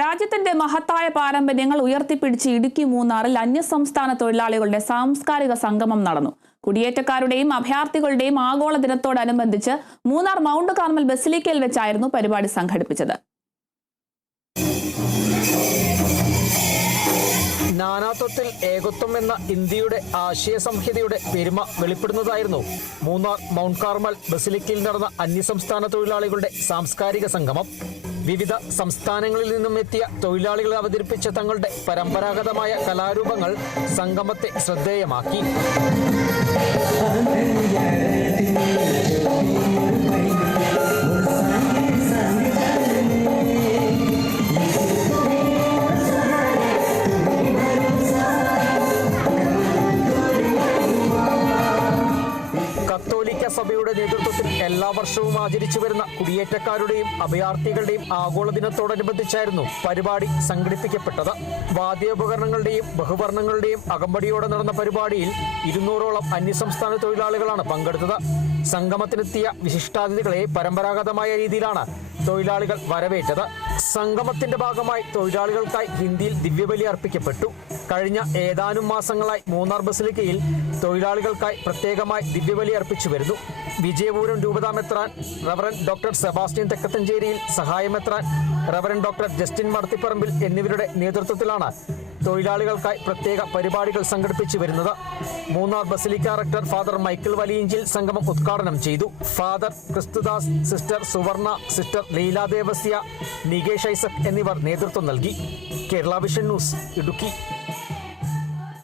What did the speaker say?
രാജ്യത്തിന്റെ മഹത്തായ പാരമ്പര്യങ്ങൾ ഉയർത്തിപ്പിടിച്ച് ഇടുക്കി മൂന്നാറിൽ അന്യസംസ്ഥാന തൊഴിലാളികളുടെ സാംസ്കാരിക സംഗമം നടന്നു. കുടിയേറ്റക്കാരുടെയും അഭയാർത്ഥികളുടെയും ആഗോള ദിനത്തോടനുബന്ധിച്ച് മൂന്നാർ മൗണ്ട് കാർമൽ ബസിലിക്കയിൽ വെച്ചായിരുന്നു പരിപാടി സംഘടിപ്പിച്ചത്. നാനാത്വത്തിൽ ഏകത്വം എന്ന ഇന്ത്യയുടെ ആശയ സംഹിതയുടെ പെരുമ വെളിപ്പെടുന്നതായിരുന്നു മൂന്നാർ മൗണ്ട് കാർമൽ ബസിലിക്കയിൽ നടന്ന അന്യസംസ്ഥാന തൊഴിലാളികളുടെ സാംസ്കാരിക സംഗമം. വിവിധ സംസ്ഥാനങ്ങളിൽ നിന്നും എത്തിയ തൊഴിലാളികൾ അവതരിപ്പിച്ച തങ്ങളുടെ പരമ്പരാഗതമായ കലാരൂപങ്ങൾ സംഗമത്തെ ശ്രദ്ധേയമാക്കി. സഭയുടെ നേതൃത്വത്തിൽ എല്ലാ വർഷവും ആചരിച്ചു വരുന്ന കുടിയേറ്റക്കാരുടെയും അഭയാർത്ഥികളുടെയും ആഗോള ദിനത്തോടനുബന്ധിച്ചായിരുന്നു പരിപാടി സംഘടിപ്പിക്കപ്പെട്ടത്. വാദ്യോപകരണങ്ങളുടെയും ബഹുവർണങ്ങളുടെയും അകമ്പടിയോടെ നടന്ന പരിപാടിയിൽ ഇരുന്നൂറോളം അന്യസംസ്ഥാന തൊഴിലാളികളാണ് പങ്കെടുത്തത്. സംഗമത്തിനെത്തിയ വിശിഷ്ടാതിഥികളെ പരമ്പരാഗതമായ രീതിയിലാണ് തൊഴിലാളികൾ വരവേറ്റത്. സംഗമത്തിന്റെ ഭാഗമായി തൊഴിലാളികൾക്കായി ഹിന്ദിയിൽ ദിവ്യബലി അർപ്പിക്കപ്പെട്ടു. കഴിഞ്ഞ ഏതാനും മാസങ്ങളായി മൂന്നാർ ബസിലിക്കയിൽ തൊഴിലാളികൾക്കായി പ്രത്യേകമായി ദിവ്യബലി അർപ്പിച്ചു വരുന്നു. വിജയപൂരം രൂപതാമെത്രാൻ റവറൻ ഡോക്ടർ സെബാസ്റ്റ്യൻ തെക്കത്തഞ്ചേരിയിൽ സഹായമെത്രാൻ റവറൻ ഡോക്ടർ ജസ്റ്റിൻ മർത്തിപ്പറമ്പിൽ എന്നിവരുടെ നേതൃത്വത്തിലാണ് തൊഴിലാളികൾക്കായി പ്രത്യേക പരിപാടികൾ സംഘടിപ്പിച്ചു വരുന്നത്. Munnar basilica rector father Michael Valiyanchil സംഗമം ഉദ്ഘാടനം ചെയ്തു. Father Kristudas sister Suvarna sister Leela Devasya Nikesh Isaac എന്നിവർ നേതൃത്വം നൽകി. Kerala Vision News Idukki.